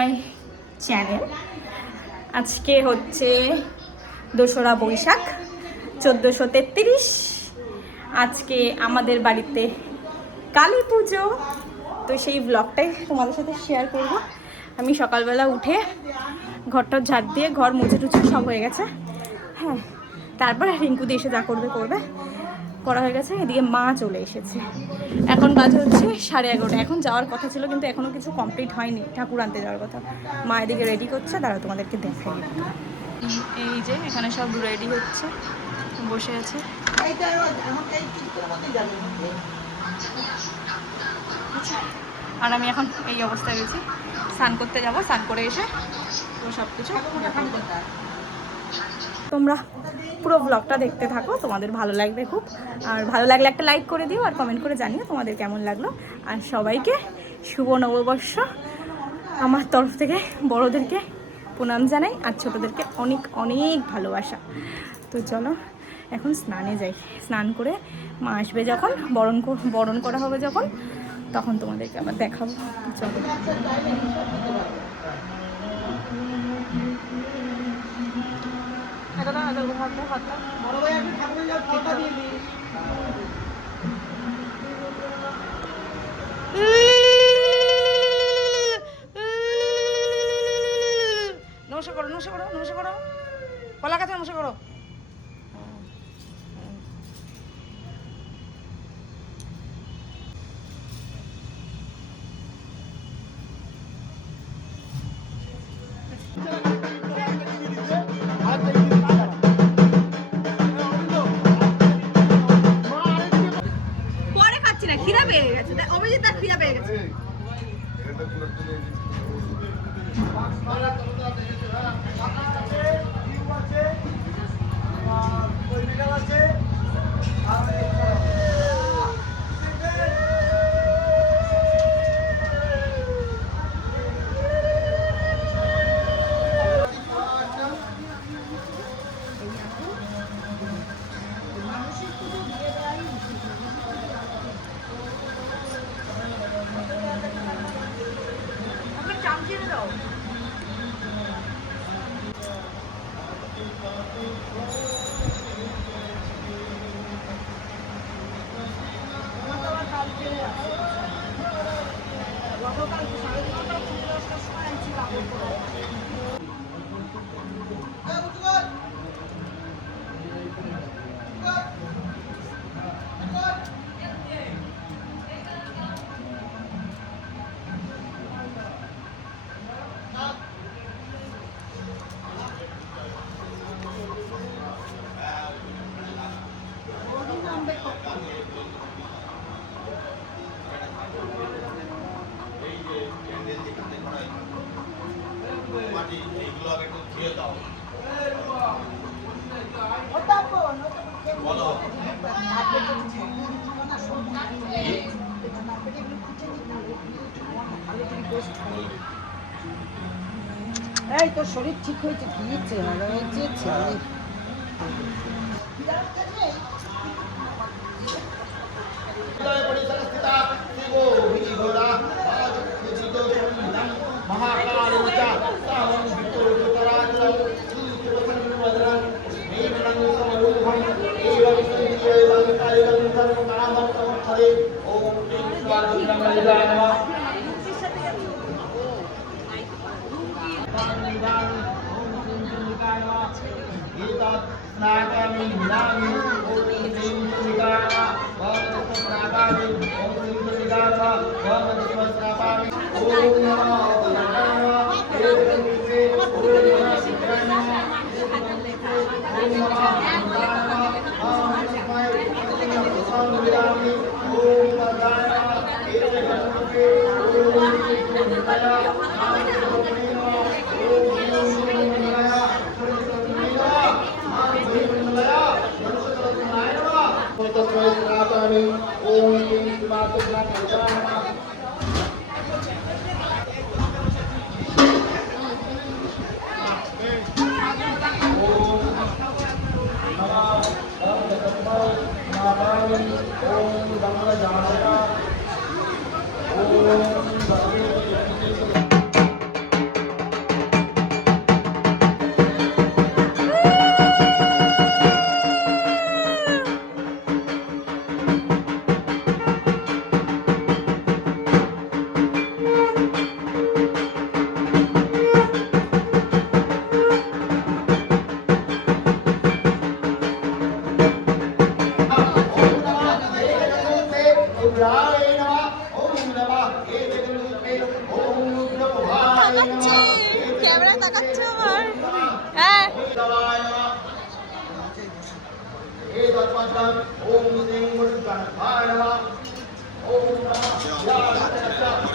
My channel. আজকে হচ্ছে 2রা বৈশাখ 1433। আজকে আমাদের বাড়িতে কালী পুজো, তো সেই ব্লগটাই তোমাদের সাথে শেয়ার করব। আমি সকালবেলা উঠে ঘরটা ঝাড় দিয়ে ঘর মুছে টুছে সব হয়ে গেছে। হ্যাঁ, তারপরে রিঙ্কুদি এসে যা করবে করবে, করা হয়ে গেছে। এদিকে মা চলে এসেছে। এখন বাজে হচ্ছে 11:30। এখন যাওয়ার কথা ছিল কিন্তু এখনও কিছু কমপ্লিট হয়নি, ঠাকুর আনতে যাওয়ার কথা। মা এদিকে রেডি করছে, দাঁড়াও তোমাদেরকে দেখাই। এই যে এখানে সব রেডি হচ্ছে, বসে আছে। আর আমি এখন এই অবস্থায় রয়েছি, স্নান করতে যাবো। স্নান করে এসে সব কিছু তোমরা পুরো ব্লগটা দেখতে থাকো, তোমাদের ভালো লাগবে খুব। আর ভালো লাগলে একটা লাইক করে দিও আর কমেন্ট করে জানিও তোমাদের কেমন লাগলো। আর সবাইকে শুভ নববর্ষ আমার তরফ থেকে। বড়োদেরকে প্রণাম জানাই আর ছোটোদেরকে অনেক অনেক ভালোবাসা। তো চলো এখন স্নানে যাই। স্নান করে মা আসবে যখন, বরণ করা হবে যখন, তখন তোমাদেরকে আবার দেখাবো। চলো। নমস্কার করো, নমস্কার করো, নমস্কার করো, কলা গাছে নমস্কার করো। পরে খাচ্ছি না, খিদা পেয়ে গেছে। অভিজিৎ তার খিদা পেয়ে গেছে। এই তোর শরীর ঠিক হয়েছে, দিয়েছে ভালো হয়েছে ছেলে।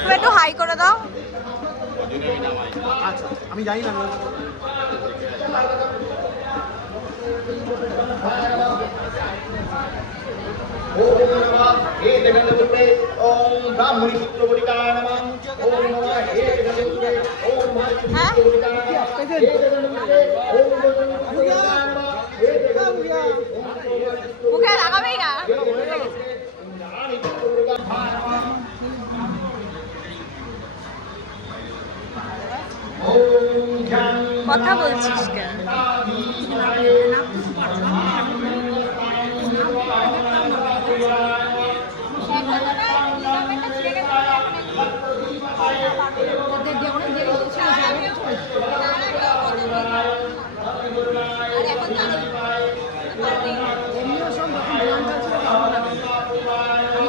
তুমি একটু হাই করে দাও। আচ্ছা আমি জানি না মুখে লাগাবেই না। কথা বলছিস কেন? এমনিও সব যখন দোকানদার ছিল তখন আমি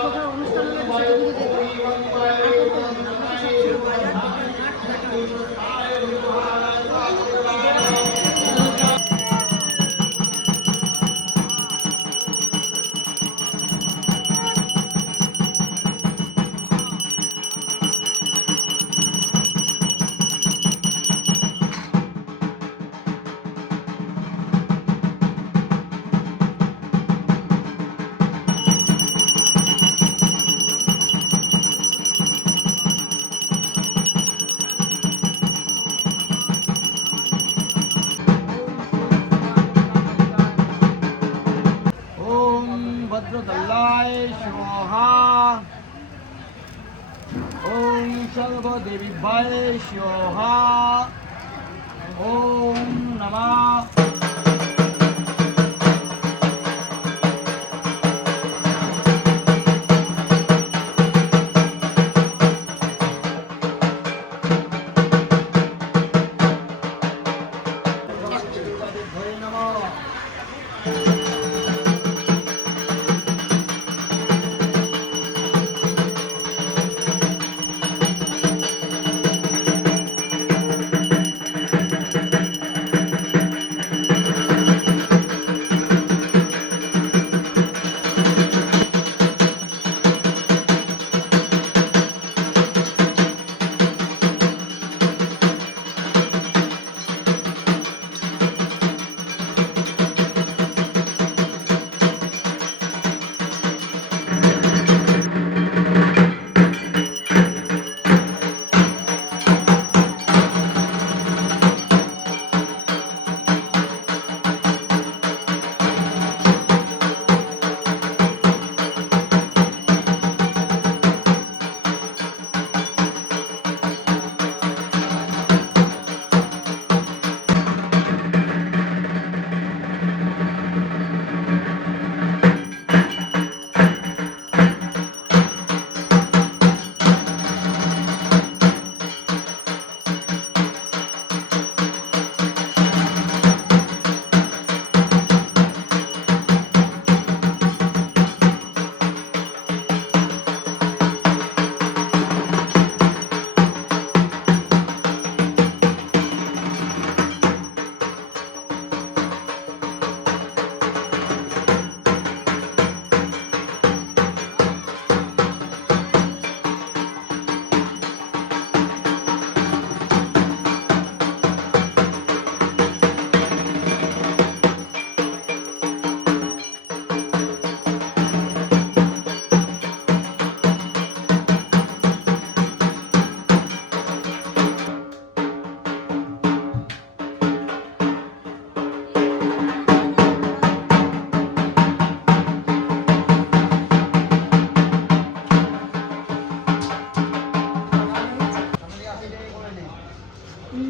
কোথাও অনুষ্ঠান হলে বসে থেকে যেতাম আর করতাম না। আমাকে সবসময় বাজার দোকান হাট দেখা হতো। ওম ভদ্রদল্লায় স্বাহা ওম সর্বদেবীভ্যায় স্বাহা ওম নমঃ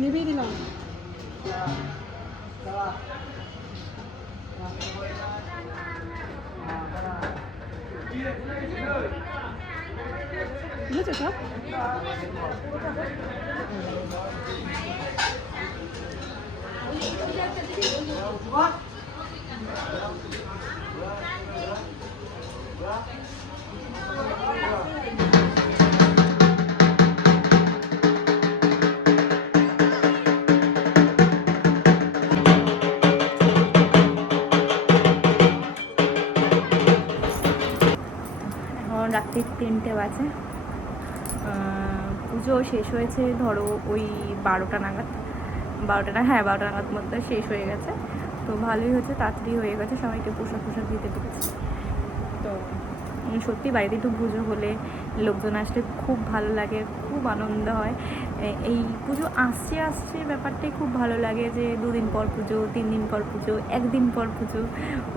নিভিয়ে দিলাম। বুঝেছো সব? 3টে বাজে। পুজো শেষ হয়েছে ধরো ওই 12টা নাগাদ, 12টা না, হ্যাঁ 12টা নাগাদ মধ্যে শেষ হয়ে গেছে। তো ভালোই হয়েছে, তাড়াতাড়ি হয়ে গেছে, সবাইকে পোশাক দিতে পেরেছি। তো সত্যি বাড়িতে একটু পুজো হলে লোকজন আসলে খুব ভালো লাগে, খুব আনন্দ হয়। এই পুজো আসছে ব্যাপারটাই খুব ভালো লাগে, যে 2 দিন পর পুজো, 3 দিন পর পুজো, 1 দিন পর পুজো,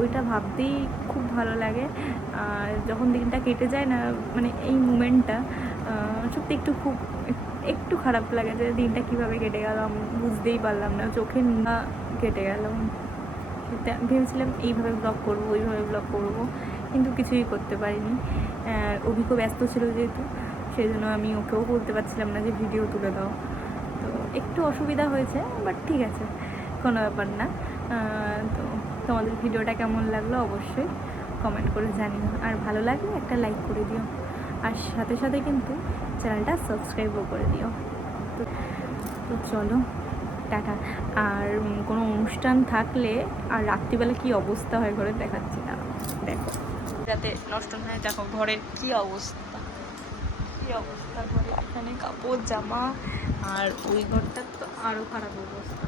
ওইটা ভাবতেই খুব ভালো লাগে। আর যখন দিনটা কেটে যায় না, মানে এই মুমেন্টটা সত্যি একটু খারাপ লাগে, যে দিনটা কীভাবে কেটে গেল আমি বুঝতেই পারলাম না, চোখে না কেটে গেল। ভেবেছিলাম এইভাবে ব্লগ করবো, ওইভাবে ব্লগ করবো, কিন্তু কিছুই করতে পারিনি। অভিজ্ঞ ব্যস্ত ছিল যেহেতু, সেই জন্য আমি ওকেও বলতে পারছিলাম না যে ভিডিও তুলে দাও। তো একটু অসুবিধা হয়েছে, বাট ঠিক আছে, কোনো ব্যাপার না। তো তোমাদের ভিডিওটা কেমন লাগলো অবশ্যই কমেন্ট করে জানিও, আর ভালো লাগলে একটা লাইক করে দিও, আর সাথে সাথে কিন্তু চ্যানেলটা সাবস্ক্রাইবও করে দিও। তো চলো টাটা। আর কোনো অনুষ্ঠান থাকলে আর রাত্রিবেলা কী অবস্থা হয় ঘরে দেখাচ্ছি না, দেখো যাতে নষ্ট না হয়। দেখো ঘরের কী অবস্থা ঘরে, এখানে কাপড় জামা, আর ওই ঘরটার তো আরও খারাপ অবস্থা।